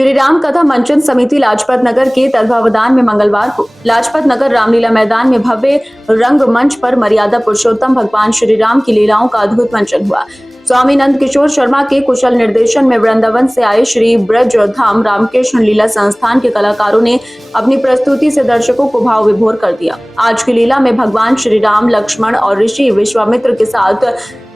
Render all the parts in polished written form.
श्री राम कथा मंचन समिति लाजपत नगर के तत्वावधान में मंगलवार को लाजपत नगर रामलीला मैदान में भव्य रंग मंच पर मर्यादा पुरुषोत्तम भगवान श्री राम की लीलाओं का अद्भुत मंचन हुआ। स्वामी नंद किशोर शर्मा के कुशल निर्देशन में वृंदावन से आए श्री ब्रज धाम रामकृष्ण लीला संस्थान के कलाकारों ने अपनी प्रस्तुति से दर्शकों को भाव विभोर कर दिया। आज की लीला में भगवान श्री राम लक्ष्मण और ऋषि विश्वामित्र के साथ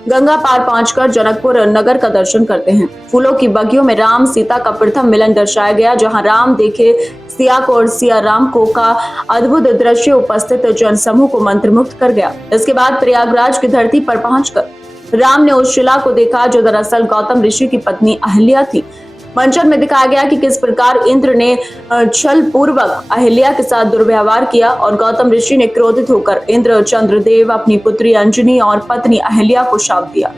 गंगा पार पहुंचकर जनकपुर नगर का दर्शन करते हैं। फूलों की बगियों में राम सीता का प्रथम मिलन दर्शाया गया, जहां राम देखे सिया को और सिया राम को का अद्भुत दृश्य उपस्थित जनसमूह को मंत्रमुग्ध कर गया। इसके बाद प्रयागराज की धरती पर पहुंचकर राम ने उस शिला को देखा जो दरअसल गौतम ऋषि की पत्नी अहिल्या थी। मंचन में दिखाया गया कि किस प्रकार इंद्र ने छल पूर्वक अहिल्या के साथ दुर्व्यवहार किया और गौतम ऋषि ने क्रोधित होकर इंद्र चंद्रदेव अपनी पुत्री अंजनी और पत्नी अहिल्या को शाप दिया।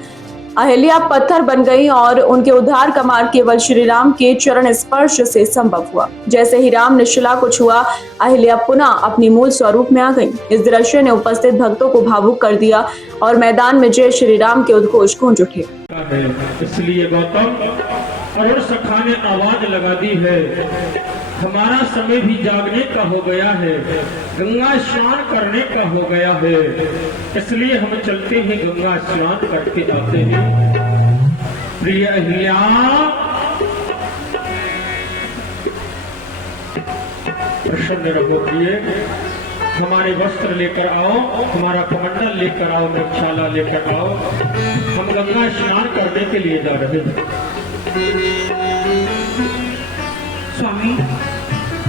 अहिल्या पत्थर बन गई और उनके उद्धार का मार्ग केवल श्री राम के चरण स्पर्श से संभव हुआ। जैसे ही राम ने शिला को छुआ, अहिल्या पुनः अपनी मूल स्वरूप में आ गई। इस दृश्य ने उपस्थित भक्तों को भावुक कर दिया और मैदान में जय श्री राम के उद्घोष गूंज उठे। इसलिए गौतम और सखा ने आवाज लगा दी है, हमारा समय भी जागने का हो गया है, गंगा स्नान करने का हो गया है। इसलिए हम चलते हैं, गंगा स्नान करके आते हैं। प्रिय अहिल्या, प्रसन्न रहो प्रिय, हमारे वस्त्र लेकर आओ, हमारा कमंडल लेकर आओ, मृगशाला लेकर आओ, हम गंगा स्नान करने के लिए जा रहे हैं। स्वामी,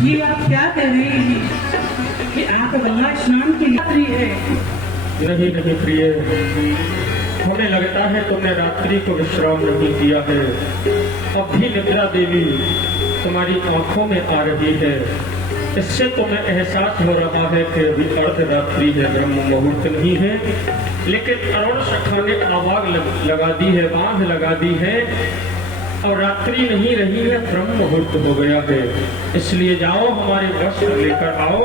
ये आप क्या कह रहे हैं कि आप गंगा स्नान की रात्रि है? नहीं नहीं प्रिय, हमें लगता है तुमने रात्रि को विश्राम नहीं किया है। अब भी निद्रा देवी तुम्हारी आंखों में आ रही है। इससे तुम्हें एहसास हो रहा है कि अभी अर्धरात्रि है, ब्रह्म मुहूर्त नहीं है। लेकिन अरुण सखा ने आवाज लगा दी है, बांध लगा दी है और रात्रि नहीं रही है, ब्रह्म मुहूर्त हो गया है। इसलिए जाओ, हमारे वस्त्र लेकर आओ।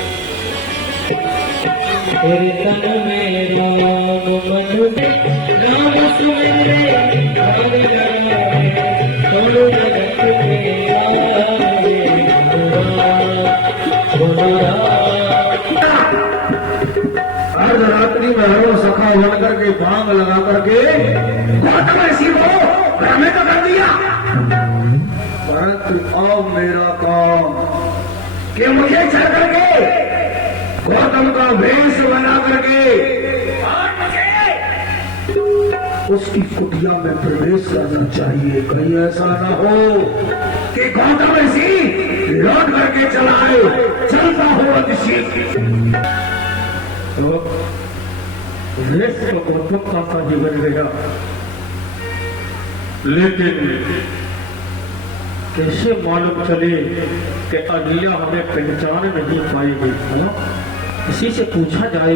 अर्धरात्रि में हरो सखा बन करके बांग लगा करके हमें तो कर दिया, परंतु अब मेरा काम कि मुझे चढ़ करके गौतम का वेश बना करके और मुझे उसकी कुटिया में प्रवेश करना चाहिए। कहीं ऐसा ना हो कि गौतम ऋषि लौट करके चला आए, चलता हो ऋषि। तो वेश तो गौतम का सा जीवन गया, लेकिन कैसे मालूम चले कि अहिल्या हमें पहचान नहीं पाएगी? किसी से पूछा जाए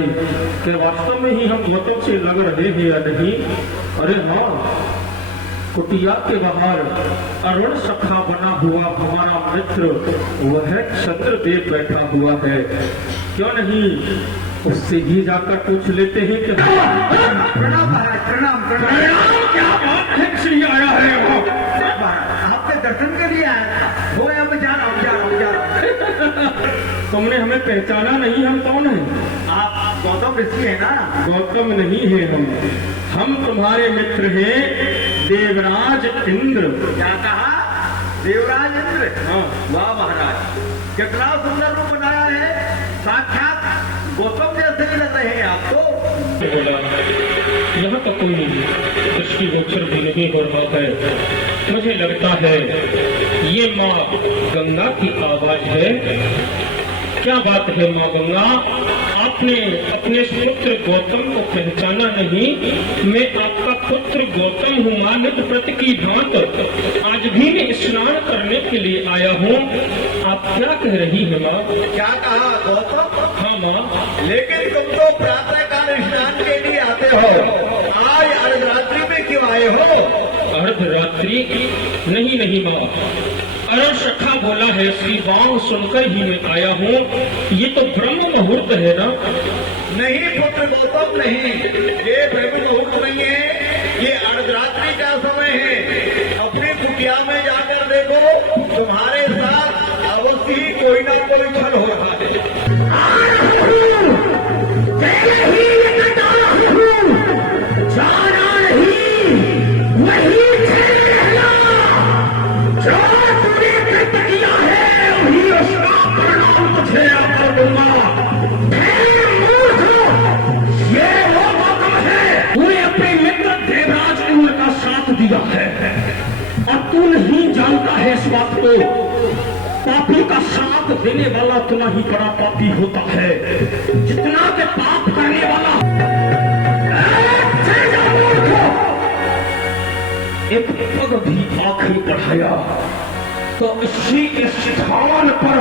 कि वास्तव में ही हम गौतम से लग रहे हैं या नहीं। अरे हाँ, कुटिया के बाहर अरुण सखा बना हुआ हमारा मित्र वह चंद्रदेव बैठा हुआ है। क्यों नहीं उससे ही जाकर पूछ लेते हैं कि प्रणाम प्रणाम प्रणाम। क्या बात है, श्री आया है वो? आपके दर्शन के लिए आया था। वो अब जा रहा हूँ। तुमने हमें पहचाना नहीं, हम कौन हैं? आप गौतम ऋषि है ना? गौतम नहीं है हम तुम्हारे मित्र हैं, देवराज इंद्र। क्या कहा? देवराज इंद्र? हाँ। वाह महाराज, कितना सुंदर रूप बनाया है, साक्षात गौतम जैसे ही लग रहे हैं आप तो। यहाँ तक कोई दृष्टि गोचर भी नहीं हो रहा है। मुझे लगता है ये माँ गंगा की आवाज है। क्या बात है माँ गंगा, आपने अपने पुत्र गौतम को पहचाना नहीं? मैं आपका पुत्र गौतम हूँ, माँ निज व्रत की भांत आज भी मैं स्नान करने के लिए आया हूँ। आप क्या कह रही है माँ? क्या कहा गौतम? हाँ माँ। लेकिन तुम तो प्रातः काल स्नान के लिए आते हो, आज अर्धरात्रि में क्यों आए हो? अर्धरात्रि नहीं नहीं माँ, अरुण सखा बोला है, इसकी बांग सुनकर ही मैं आया हूँ। ये तो ब्रह्म मुहूर्त है ना? नहीं पुत्र गौतम नहीं, ये ब्रह्म मुहूर्त नहीं है, ये अर्धरात्रि का समय है। अपनी कुटिया में जाकर देखो, तुम्हारे कोई फल हो रहा है। तेरे ही निकट आया हूं, जाना नहीं वही ठहरा, जो तूने कृत किया है वही उसका परिणाम तुझे अवसर दूंगा। हे मूर्ख, ये वो मौका है, तूने अपने मित्र देवराज इंद्र का साथ दिया है और तू नहीं जानता है इस बात को। पापी का साथ देने वाला उतना ही बड़ा पापी होता है जितना के पाप करने वाला। एक पग भी आखिर बढ़ाया तो इसी के स्थान पर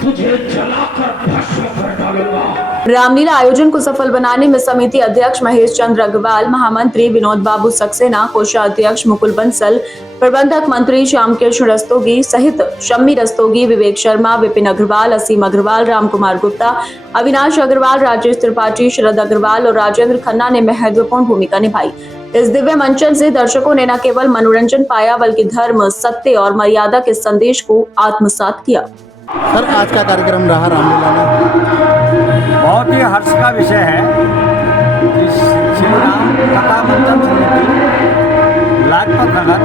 तुझे जलाकर भस्म कर डालूंगा। रामलीला आयोजन को सफल बनाने में समिति अध्यक्ष महेश चंद्र अग्रवाल, महामंत्री विनोद बाबू सक्सेना, कोषाध्यक्ष मुकुल बंसल, प्रबंधक मंत्री श्याम कृष्ण रस्तोगी सहित शम्मी रस्तोगी, विवेक शर्मा, विपिन अग्रवाल, असीम अग्रवाल, राम कुमार गुप्ता, अविनाश अग्रवाल, राजेश त्रिपाठी, शरद अग्रवाल और राजेंद्र खन्ना ने महत्वपूर्ण भूमिका निभाई। इस दिव्य मंचन से दर्शकों ने न केवल मनोरंजन पाया बल्कि धर्म, सत्य और मर्यादा के संदेश को आत्मसात किया। सर, आज का कार्यक्रम रहा रामलीला में बहुत ही हर्ष का विषय है कि श्री राम कथा मंचन समिति लाजपत नगर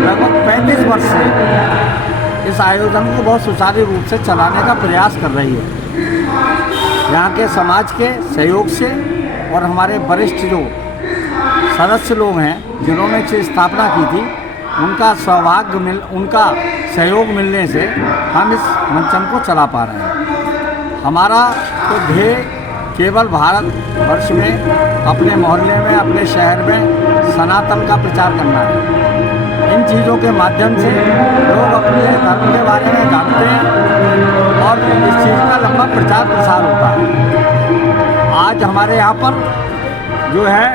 लगभग 35 वर्ष से इस आयोजन को बहुत सुचारू रूप से चलाने का प्रयास कर रही है। यहाँ के समाज के सहयोग से और हमारे वरिष्ठ जो सदस्य लोग हैं जिन्होंने इसकी स्थापना की थी, उनका सहयोग मिलने से हम इस मंचन को चला पा रहे हैं। हमारा तो ध्येय केवल भारत वर्ष में, अपने मोहल्ले में, अपने शहर में सनातन का प्रचार करना है। इन चीज़ों के माध्यम से लोग अपने धर्म के बारे में जानते हैं और इस चीज़ का लंबा प्रचार प्रसार होता है। आज हमारे यहाँ पर जो है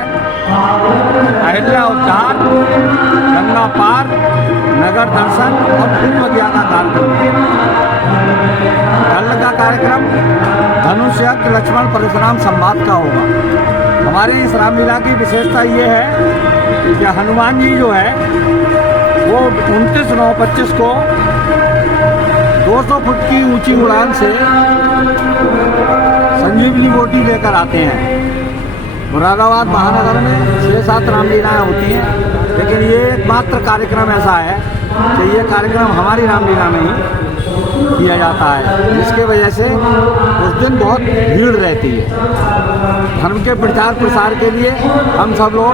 अहिल्या उद्यान, गंगा पार, नगर दर्शन और पूर्व ज्ञान का कार्यक्रम। कल का कार्यक्रम धनुष यज्ञ लक्ष्मण परशुराम संवाद का होगा। हमारी इस रामलीला की विशेषता ये है कि हनुमान जी जो है वो 29/9/25 को 200 फुट की ऊंची उड़ान से संजीवनी बोटी लेकर आते हैं। मुरादाबाद महानगर में 6-7 रामलीलाएँ होती हैं, लेकिन ये एकमात्र कार्यक्रम ऐसा है कि ये कार्यक्रम हमारी रामलीला में ही किया जाता है, जिसके वजह से उस दिन बहुत भीड़ रहती है। धर्म के प्रचार प्रसार के लिए हम सब लोग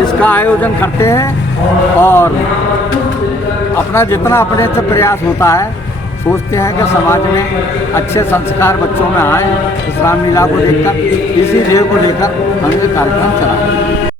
इसका आयोजन करते हैं और अपना जितना अपने से प्रयास होता है सोचते हैं कि समाज में अच्छे संस्कार बच्चों में आए। इस रामलीला को देखकर, इसी ध्येय को लेकर हम ये कार्यक्रम चलाते हैं।